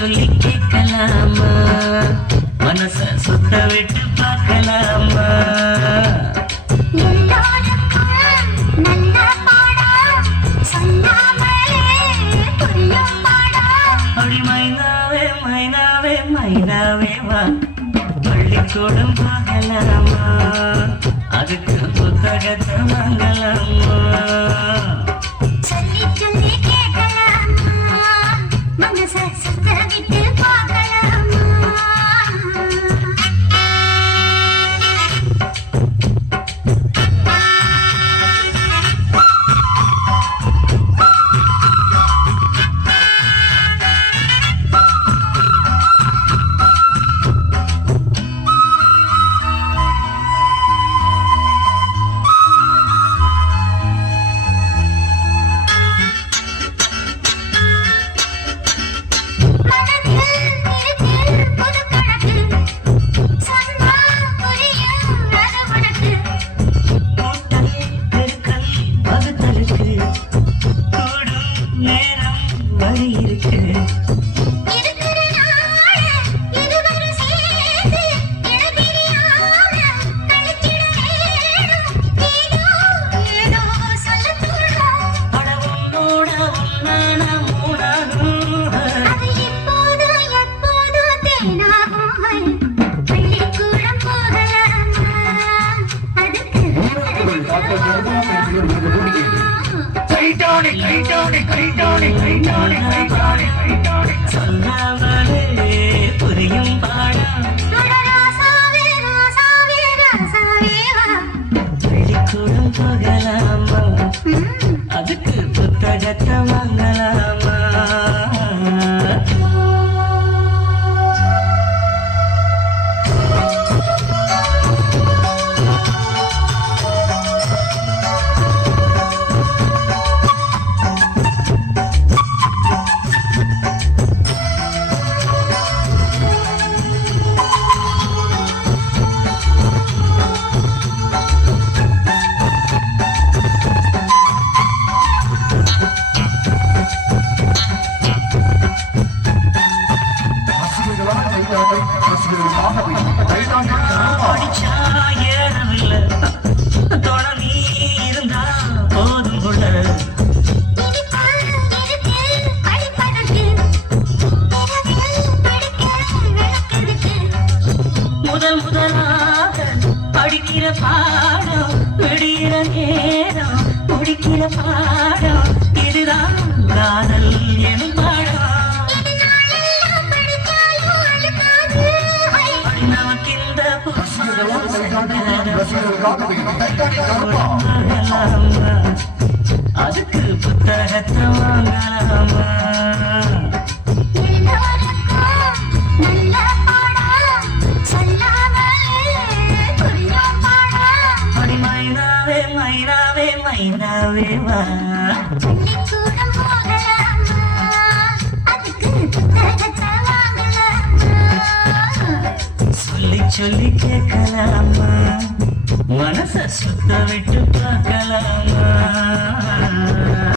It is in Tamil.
சொல்லி கேட்கலாமா? மனச சுத்த விட்டு பார்க்கலாமா? மைனாவே மைனாவே மைனாவே வா. பள்ளிக்கூடம் போகலாம் வரை இருக்கு. கைட்டானே கைட்டானே கைட்டானே படிக்கிற பாடம் விடுகிற நேரம் முடிக்கிற பாடம் இதுதான் காதல் என் பாடம். நமக்கு இந்த புத்தகம் அதுக்கு புத்தகத்தை అయినవేవా சொல்லி சொல்லி கேட்கலாமா மனச சுத்த விட்டு பார்க்கலாமா